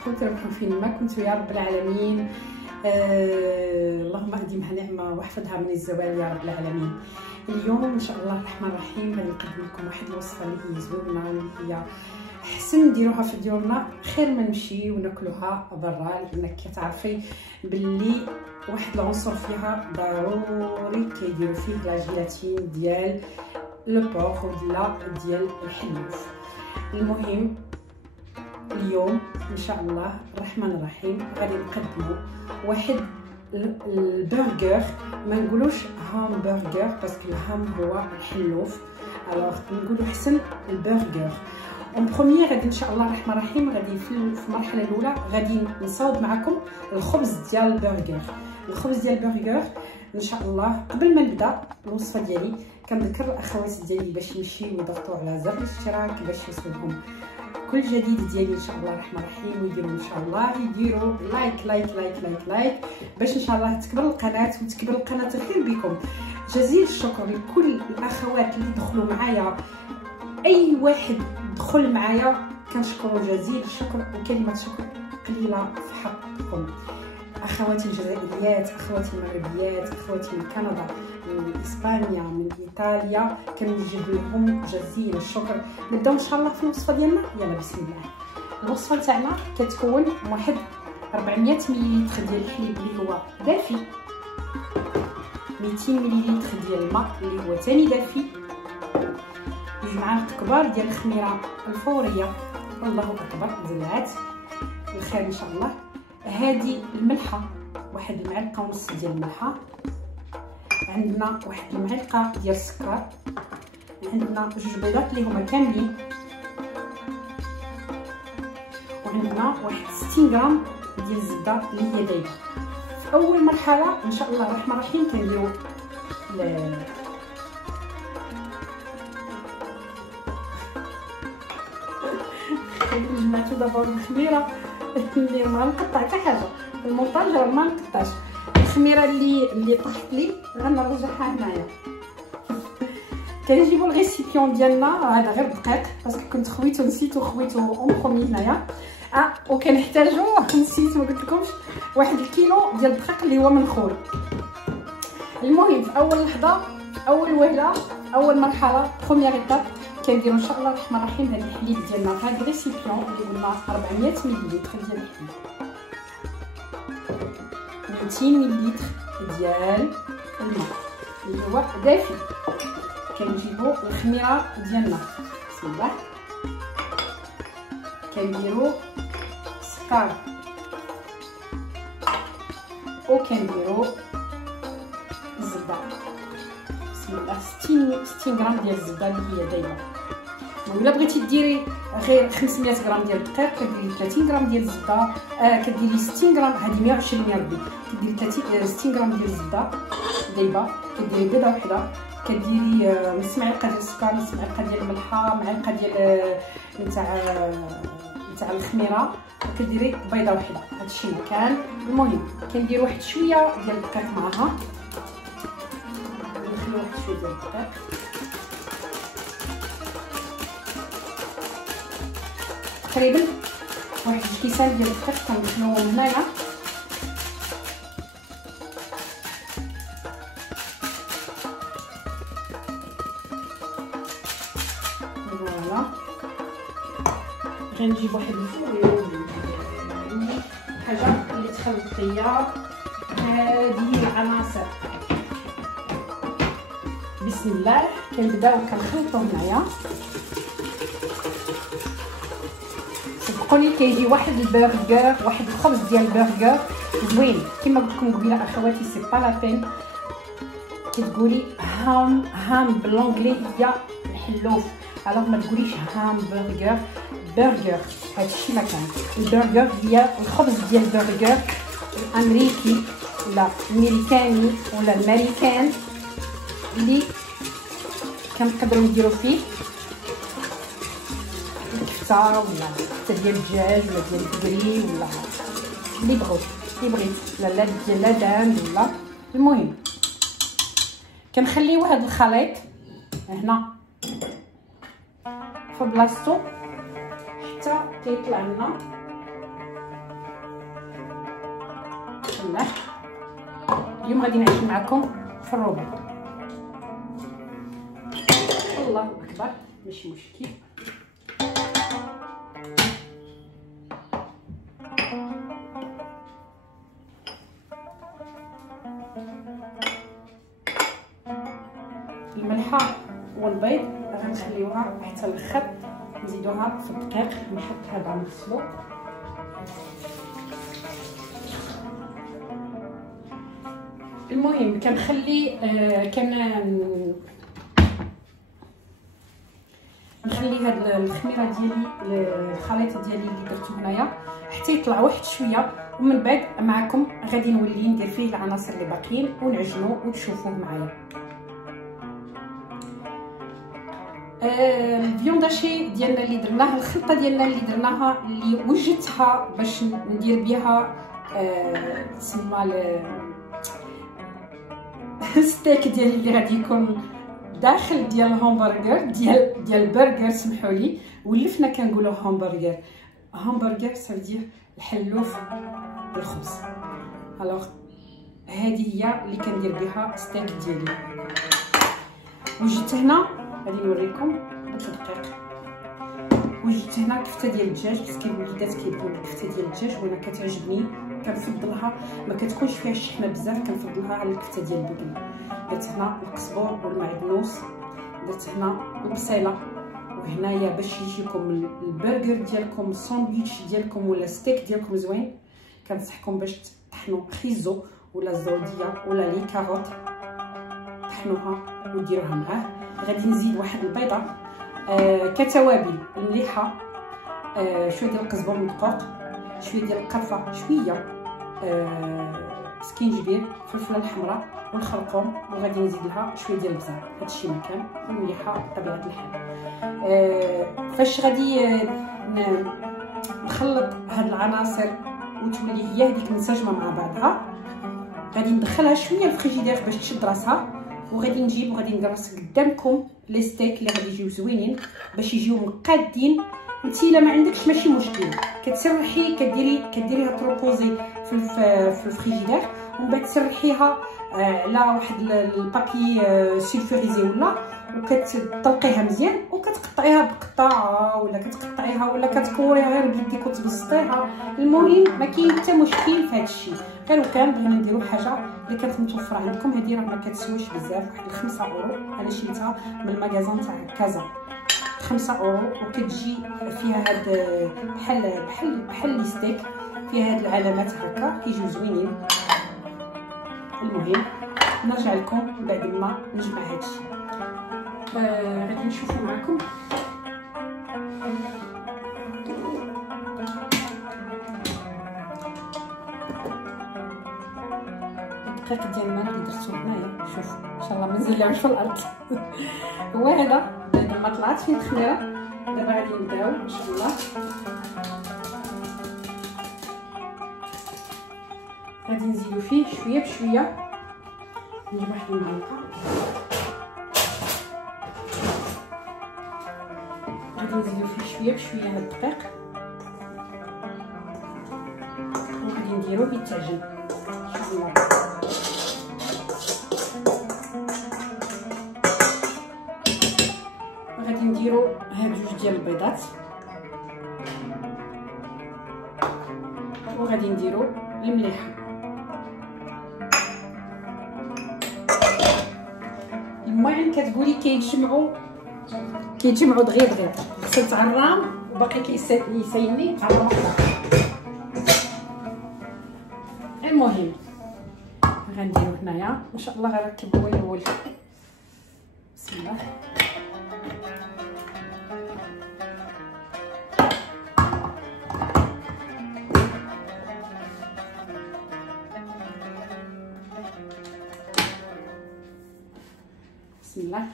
تصبحوا تربحوا فين ما كنتوا يا رب العالمين. اللهم اديمها نعمه واحفظها من الزوال يا رب العالمين. اليوم ان شاء الله الرحمن الرحيم غادي نقدم لكم واحد الوصفه اللي هي زوينه، اللي هي احسن نديروها في ديورنا خير ما نمشي وناكلوها برا، لانك كتعرفي باللي واحد العنصر فيها ضروري كيديروا فيه لا جيلاتين ديال لو بور ولا ديال الحلوف. المهم اليوم ان شاء الله الرحمن الرحيم غادي نقدموا واحد البرجر، ما نقولوش همبرجر باسكو الهام هو الحلوف، الوغ نقولوا احسن البرجر. اون بروميير غادي ان شاء الله الرحمن الرحيم غادي في المرحله الاولى غادي نصاوب معكم الخبز ديال البرجر. الخبز ديال البرجر ان شاء الله قبل ما نبدا الوصفه ديالي كنذكر الاخوات ديالي باش يمشيو يضغطوا على زر الاشتراك باش يوصلهم كل جديد ديالي ان شاء الله الرحمن الرحيم، ويديروا ان شاء الله يديروا لايك باش ان شاء الله تكبر القناه وتكبر القناه الخير بكم. جزيل الشكر لكل الاخوات اللي دخلوا معايا، اي واحد دخل معايا كنشكروا جزيل الشكر، وكلمه شكر قليله في حقكم. اخواتي الجزائريات، اخواتي المغربيات، اخواتي من كندا، من اسبانيا، من ايطاليا، كنوجه لهم جزيل الشكر. نبداو ان شاء الله في الوصفه ديالنا. يلا بسم الله. الوصفه تاعنا كتكون واحد 400 مليلتر ديال الحليب اللي هو دافي، 200 مليلتر ديال الماء اللي هو ثاني دافي، 2 معالق كبار ديال الخميره الفوريه، الله اكبر زلعات الخير ان شاء الله. هذه الملحه، واحد المعلقه ونص ديال الملحه، عندنا واحد المعلقه ديال السكر، عندنا 2 بيضات اللي هما كاملين، وعندنا واحد 60 غرام ديال الزبده اللي هي دايبه. في اول مرحله ان شاء الله الرحمن الرحيم كنديروا جمعتو دابا الخميره اللي ما نقطع حتى حاجه، المونتاج راه ما نقطعش الخميره اللي طاحت لي غنرجعها هنايا. كنجيبوا الغيسيبيون ديالنا، هذا غير دقيق باسكو كنت خويته نسيتو اون برومي هنايا. وكنحتاجو نسيت ما قلتلكمش واحد الكيلو ديال الدقيق اللي هو منخول. المهم في اول لحظه، اول وهله، اول مرحله، بروميير ايطاب كنديروا ان شاء الله الرحمن الرحيم هذا الحليب ديالنا في هذا الريسيبيون اللي قلنا 400 مليلتر ديال الحليب، 200 مليلتر ديال الماء اللي هو دافي. كنجيبوا الخميره ديالنا بسم الله، كنديروا السكر، وكنديروا الزبده بسم الله، 60 غرام ديال الزبده اللي هي دايبه. ولا بغيتي ديري غير 500 غرام ديال الدقيق كديري 30 غرام ديال الزبده، كديري 60 غرام، هذه 120 يا ربي، كديري 60 غرام ديال الزبده دايبه، كديري بيضه وحده، كديري نص معلقه ديال السكر، نص معلقه ديال الملحه، معلقه ديال نتاع الخميره، وكديري بيضه وحده. هادشي مكان. المهم كندير واحد شويه ديال الدقيق معاها، نخلي واحد شويه ديال الدقيق تقريبا واحد الكيسان ديال الدقيق كندخلوهم هنايا. فوالا غنجيب واحد الفويل حاجه اللي تخلط ليا هذه العناصر. بسم الله كنبداو كنخلطو هنايا. صدقوني كيجي واحد البرجر، واحد الخبز ديال البرجر زوين. كما قلت لكم قبيله اخواتي سي با لا بين كتقولي هام بالانجلي هي الحلوف، الوغ ما تقوليش همبرجر، برجر. هادشي ما كان البرجر هي الخبز ديال البرجر الامريكي ولا الامريكاني ولا الامريكان اللي كنقدروا نديروا فيه الكفته ولا الكفته ديال الدجاج ولا ديال الكبري ولا اللي بغيت لا ديال لادان ولا. المهم كنخليو هذا الخليط هنا في بلاصتو حتى كيطلع لنا عجناه. اليوم غادي نعجن معكم في الربع. الله اكبر، ماشي مشكل. الملحه والبيض غنخليوها حتى الاخر، نزيدوها في الدقيق. نحط هذا نغسلو. المهم كنخلي نخلي هاد الخميره ديالي، الخليط ديالي اللي درتو هنايا حتى يطلع واحد شويه، ومن بعد معكم غادي نولي ندير فيه العناصر اللي باقيين ونعجنو وتشوفوه معايا. الفيونداشي ديالنا اللي درناه، الخلطه ديالنا اللي درناها اللي وجدتها باش ندير بها تسمى الستيك ديالي اللي غادي يكون داخل ديال الهامبرغر ديال البرجر. سمحوا لي ولفنا كنقولوا همبرغر. همبرغر سافدير الحلوف بالخبز. الوغ هذه هي اللي كندير بها ستيك ديالي. وجدت هنا غادي نوريكم بالدقيق. وجدت هنا كفته ديال الدجاج، باسكو الوليدات كيبغيو الكفته ديال الدجاج وانا كتعجبني، كنفضلها ما كتكونش فيها الشحمه بزاف، كنفضلها على الكفته ديال البقل. درت هنا القزبور والمعدنوس، درت هنا البصيله، وهنايا باش يجيكم البرجر ديالكم، الساندويتش ديالكم ولا ستيك ديالكم زوين، كنصحكم باش تطحنوا خيزو ولا زوديه ولا لي كاروت، طحنوها وديروها معاه. غادي نزيد واحد البيضه كتوابل المليحه، شويه ديال القزبر مدقوق، شويه ديال القرفه، شويه سكينجبير، الفلفله الحمراء والخرقوم، وغادي نزيد لها شويه ديال البزار. هادشي مكان والمليحه بطبيعه الحال. فاش غادي نخلط هاد العناصر وتولي هي هذيك منسجمه مع بعضها، غادي ندخلها شويه الفريجيدير باش تشد راسها، وغادي نجيب وغادي ندرس قدامكم لي ستيك اللي غادي يجيو زوينين باش يجيو مقادين. انت الا ما عندكش ماشي مشكل، كتسرحي كديريها تروبوزي في الفريجيدير، ومن بعد تسرحيها على واحد البابي سيلفوريزي وكتطلقيها مزيان، وكتقطعيها بقطاعه ولا كتقطعيها ولا كتكوريها غير بيديك وتبسطيها. المهم ما كاين حتى مشكل في هذا الشيء. كان بغينا نديرو حاجه اللي كانت متوفره عندكم. هذه راه ما كتسواش بزاف، واحد 5 اورو. انا شريتها من المغازان تاع كازا 5 اورو، وكتجي فيها هاد بحال لي ستيك، فيها هاد العلامات هكا كيجيو زوينين. المهم نرجع لكم بعد ما نجمع هادشي. غادي نشوفوا معكم الدقيق ديالنا اللي درتو هنايا. شوف ان شاء الله ما نزلعوش في الارض. هو هذا بعد ما طلعت فيه الخميره. دابا غادي نبداو ان شاء الله. غادي نزيدو فيه شويه بشويه. نجيب واحد المعلقه، غادي نزيدو فيه شويه بشويه هاد الدقيق، وغادي نديروه يتعجن. شوف الله، غادي نديرو هاد جوج ديال البيضات، وغادي نديرو المليحه. المهم كتقولي كيتجمعوا دغيا غسلت عرام وباقي كيسيني عرام وحده. المهم غنديرو هنايا ان شاء الله غنركب اول. بسم الله. بسم الله.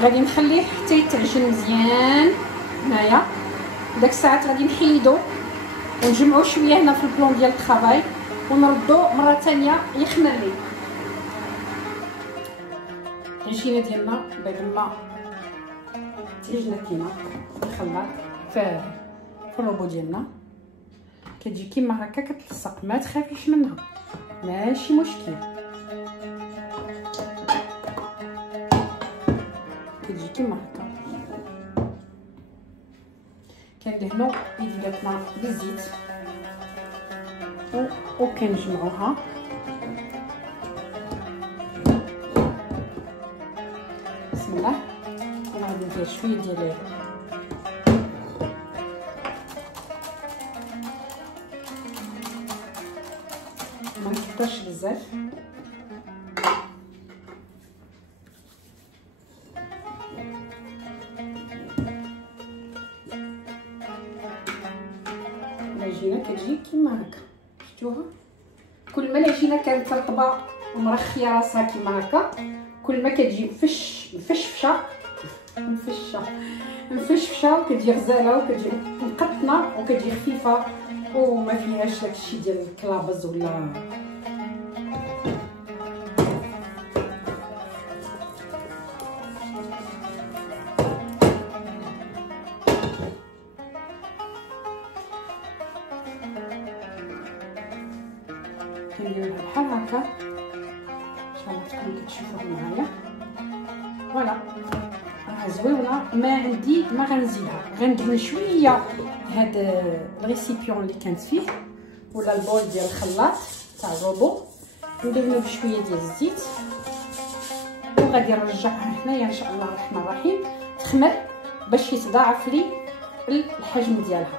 غادي نخليه حتى يتعجن مزيان هنايا. داك الساعات غادي نحيدو ونجمعو شويه هنا في البلون ديال الطرافاي، ونردو مره ثانيه يخمر لي. العجينه ديالنا بعد ما تيجينا كيما في الخلاط في الروبو ديالنا كتجي كيما هكا كتلصق، ما تخافيش منها ماشي مشكل، كتجي كيما هكا. كندهنو يدياتنا بالزيت وكنجمعوها بسم الله. انا غادي ندير شويه ديال ما نكثرش بزاف، العجينه كتجي كيما هكا، شفتوها؟ كل ما العجينه كانت رطبه ومرخيه راسها كيما هكا، كل ما كتجي مفشفشه وكتجي غزاله وكتجي مقطنه وكتجي خفيفه وما فيهاش داكشي ديال الكلابز ولا كنديرها بحال هكا. ان شاء الله تكونوا كتشوفوها معايا. فوالا راه زويونه. ما عندي ما غنزيدها، غندهن شويه هاد الريسيبيون اللي كانت فيه ولا البول ديال الخلاط تاع الروبو، ندهنو بشويه ديال الزيت وغادي نرجعها هنايا ان شاء الله الرحمن الرحيم تخمر باش يتضاعف لي الحجم ديالها،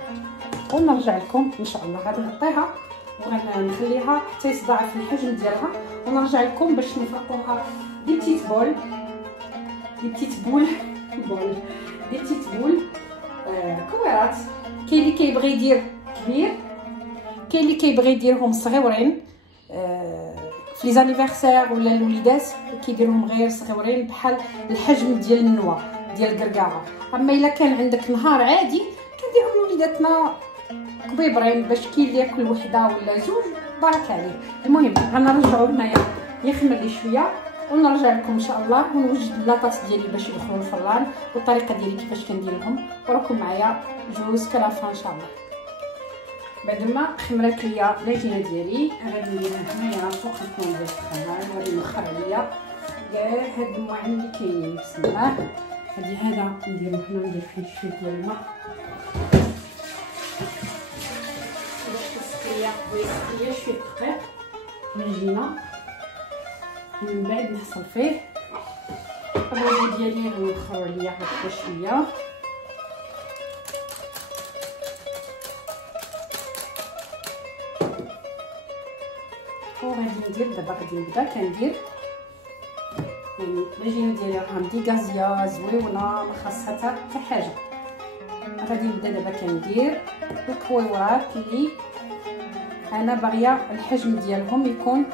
ونرجع لكم ان شاء الله. غادي نغطيها وغنخليها حتى يتضاعف الحجم ديالها ونرجع لكم باش نفرقوها دي بتيت بول كويرات. كاين اللي كيبغي يدير كبير، كاين اللي كيبغي يديرهم صغيورين في لي زانيفرسير ولا الوليدات كيديرهم غير صغيورين بحال الحجم ديال النوى ديال الكركاعه. اما الا كان عندك نهار عادي كنديرهم وليداتنا كبيبرين باش كي اللي ياكل وحده ولا زوج بارك عليه. المهم غنرجعوا هنايا يخمر لي شويه ونرجع لكم ان شاء الله ونوجد البلاطات ديالي باش يدخلوا الفران والطريقه ديالي كيفاش كنديرهم، وراكم معايا جوز لافان ان شاء الله. بعد ما خمرت ليا العجينه ديالي غادي نديرها هنايا فوق الفرن ديال الخبز، غادي نوخر عليا كاع هاد المواعن اللي كاينين. بسم الله. غادي هذا نديرو هنا، ندير فيه شويه ديال الماء باش تسقيا شويه دقيق العجينه، من بعد نحصل فيه الرز ديالي غنوخرو عليا هكا شويه. وغادي ندير دابا غادي نبدا كندير يعني العجينه ديالي راها مديكازيا زويونه ما خاصها حتى حاجه. غادي نبدا دابا كندير الكويورات اللي انا باغيه الحجم ديالهم يكون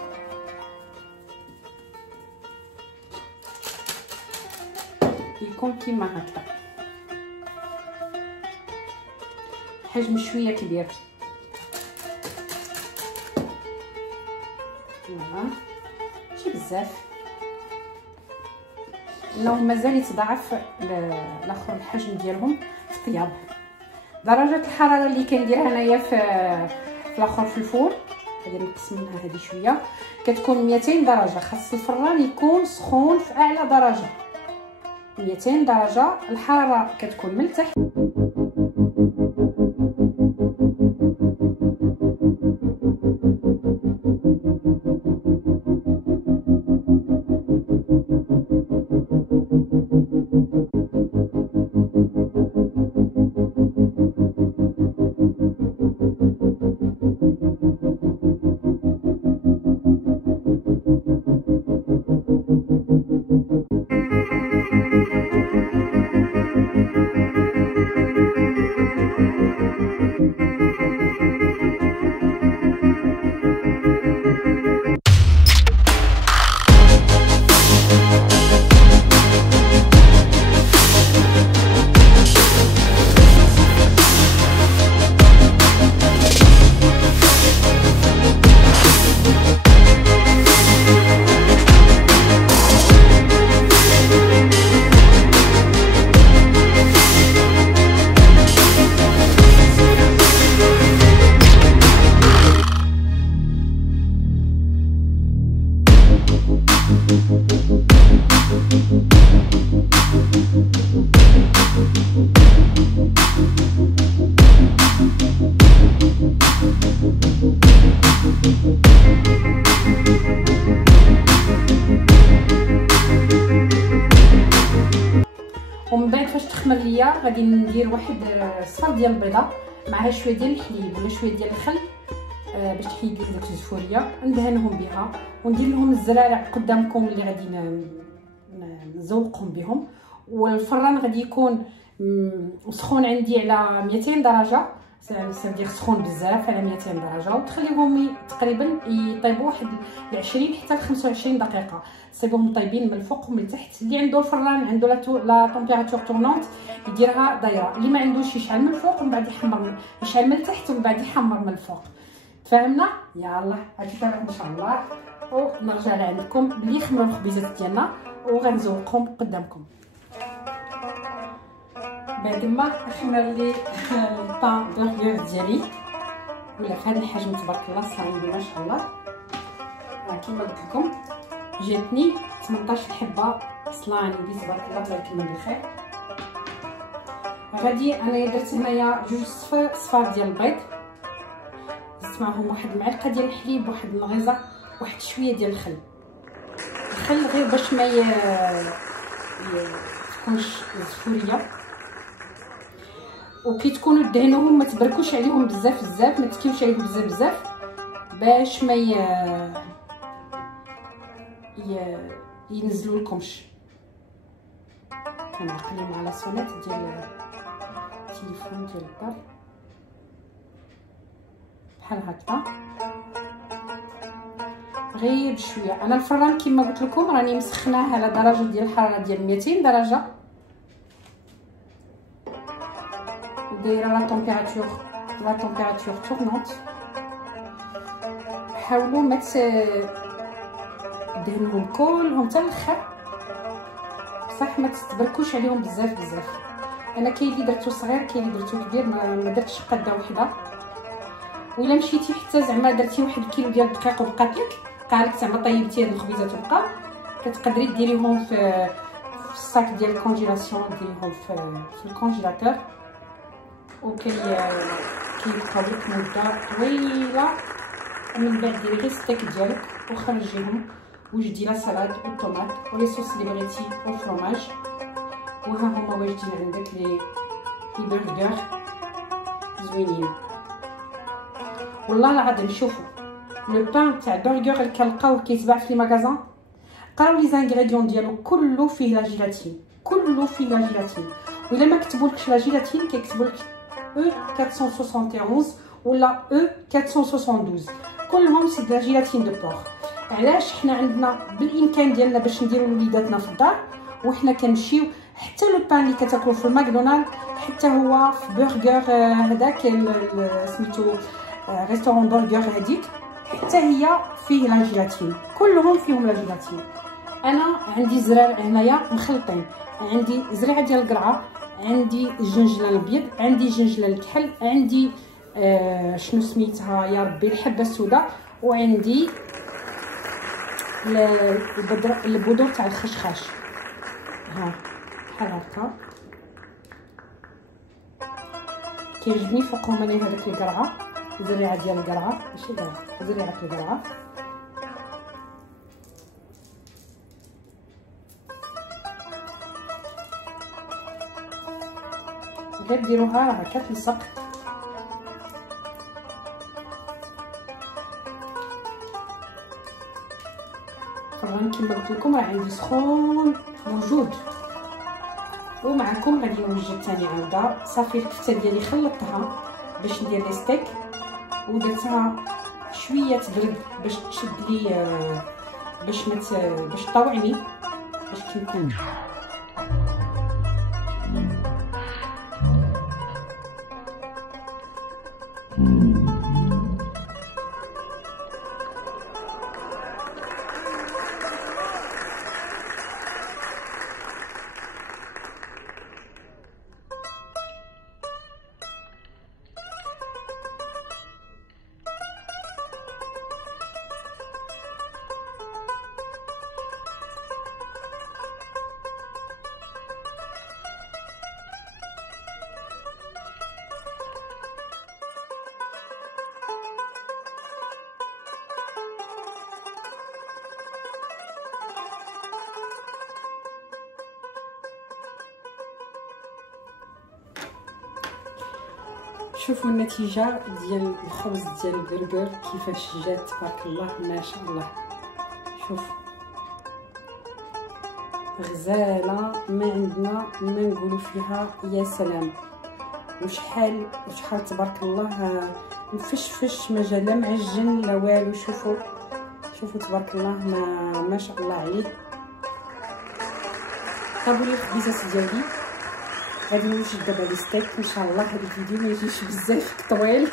كيما هكا، حجم شويه كبير. ماشي بزاف انه مازال يتضاعف الاخر الحجم ديالهم في الطياب. درجه الحراره اللي كنديرها انايا في الاخر في الفور غادي نقص منها هذه شويه، كتكون 200 درجه. خاص الفران يكون سخون في اعلى درجه، 200 درجه الحراره كتكون من التحت. بعد فاش تخمر ليا غادي ندير واحد صفر ديال البيضه معها شويه ديال الحليب ولا شويه ديال الخل باش تحيد لي داك الزفوريه، ندهنهم بها وندير لهم الزرارع قدامكم اللي غادي نزوقهم بهم. والفران غادي يكون مسخون عندي على 200 درجه، سندير سخون بزاف على 200 درجه، وتخليهم تقريبا يطيبوا واحد 20 حتى ل 25 دقيقه. صيبوهم طيبين من الفوق ومن تحت. اللي عنده الفران عنده لا طومبيراتور طورنونط يديرها دايره، اللي ما عندوش يشعل من الفوق ومن بعد يحمر، يشعل من التحت ومن بعد يحمر من الفوق. تفاهمنا؟ يلا هاتي ان شاء الله، ونرجع لعندكم بلي خمروا الخبيزات ديالنا وغنزوقهم قدامكم. بعد ما خمر لي البان برغر ديالي ولا في هذا الحجم تبارك الله صايم ما شاء الله. كما قلت لكم جاتني 18 حبه صلاني تبارك الله، الله يكمل بالخير. غادي انا درت هنايا 2 صفار ديال البيض، زدت معهم واحد المعلقه ديال الحليب، واحد النغيزه، واحد شويه ديال الخل. الخل غير باش ما تكونش زفوريه، وكي تكونوا دهنوهم ما تبركوش عليهم بزاف، ما تكيوش عليهم بزاف باش ما ينزلوا لكمش. كنعقلهم على صونات ديال التليفون ديال الدار بحال هكا غير بشويه. انا الفران كما قلت لكم راني مسخناه على درجه ديال الحراره ديال 200 درجه، ودايره لا طومبيراتور طورنونط. حاولوا ما دهنوهم كلهم حتى الاخر، بصح ما تتبركوش عليهم بزاف. انا كاين اللي درتو صغير كاين اللي درتو كبير، ما درتش قده وحده. ولا مشيتي حتى زعما درتي 1 كيلو ديال الدقيق وبقات لك زعما طيبتي هاد الخبيزات وبقاو، كتقدري ديريهم في الصاك ديال الكونجيلاسيون، ديريهم في الكونجيلاتور، وكيبقاو لك مده طويله. من بعد ديري غير ستيك ديالك وخرجيهم وجدي لا سلاد والطوماط ولي صوص اللي بغيتي والفرomاج. وها هما واجدين عندك لي برغر زوينين والله العظيم. شوفوا لو بان تاع برغر اللي كنلقاوه كيتباع في لي ماغازان، قراو لي زانغريديون ديالو، كله فيه لا جيلاتين، وإلا ما كتبولكش لا جيلاتين كيكتبولك E471 ولا E472، كلهم سي لا جيلاتين دو بور. علاش حنا عندنا بالامكان ديالنا باش نديرو لوليداتنا في الدار، وحنا كنمشيو حتى لو بان اللي كتاكلو في الماكدونالد حتى هو في برغر هذاك سميتو ريستورون برغر هذيك حتى هي فيه لا جيلاتين، كلهم فيهم لا جيلاتين. انا عندي زرار هنايا مخلطين، عندي زريعه ديال القرعه، عندي الجنجله الابيض، عندي الجنجله الكحل، عندي شنو سميتها يا ربي الحبه السوداء، وعندي البودور تاع الخشخاش. ها بحال هكا كيعجبني فوقهم انا هذاك القرعه، زريعه ديال القرعه، ماشي قرعه، زريعه القرعه. غير ديروها هكا تلصق. الفران كما قلت لكم راه عندي سخون موجود، ومعكم غادي نوجد ثاني عوده. صافي الكفته ديالي خلطتها باش ندير لي ستيك، ودرتها شويه تبرد باش تشد لي باش طاوعني باش كنكون شوفوا النتيجه ديال الخبز ديال البرجر كيفاش جات، تبارك الله ما شاء الله. شوف غزاله ما عندنا ما نقولوا فيها يا سلام. وشحال تبارك الله مفشفش، ما جا لا معجن لا والو. شوفوا تبارك الله ما شاء الله عليه. طابوا لي الخبيزات ديالي، غادي نوجد دابا لي ستيك ان شاء الله. هذا الفيديو ما يجيش بزاف طويل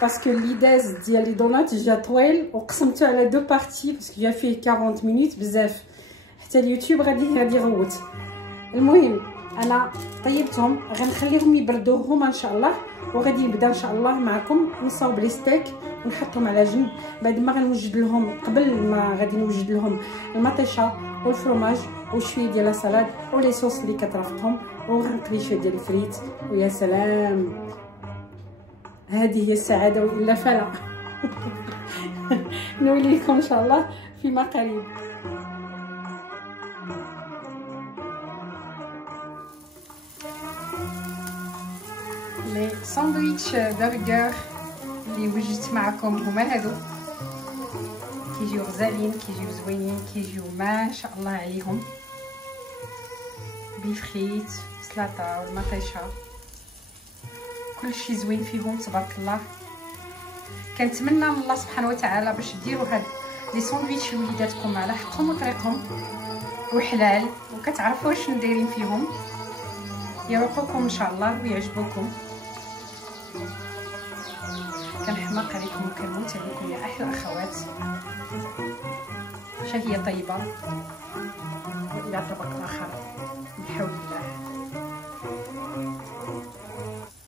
باسكو لي داز ديال لي دونات جا طويل وقسمته على دو بارتي باسكو جا فيه 40 مينوت بزاف، حتى اليوتيوب غادي يغوت. المهم انا طيبتهم، غنخليهم يبردوهم ان شاء الله، وغادي نبدا ان شاء الله معكم نصاوب لي ستيك ونحطهم على جنب. بعد ما غنوجد لهم، قبل ما غادي نوجد لهم المطيشه والفرماج وشويه ديال السلاد ولي صوص اللي كترافقهم، وغنقلي شويه ديال الفريت. ويا سلام، هذه هي السعاده والا فلا. نوليكم ان شاء الله فيما قريب. لي ساندويتش برجر اللي وجدت معكم هما هادو، كيجيو غزالين، كيجيو زوينين، كيجيو ما شاء الله عليهم، بفريت سلطه والمطيشه، كلشي زوين فيهم تبارك الله. كنتمنى من الله سبحانه وتعالى باش ديروا هاد لي ساندويتش لوليداتكم على حقهم وطريقهم وحلال، وكتعرفوا واش نديرين فيهم، يروقوكم ان شاء الله ويعجبوكم. كنحماق عليكم وكنموت عليكم يا احلى اخوات. شهيه طيبه والى طبق اخر بحول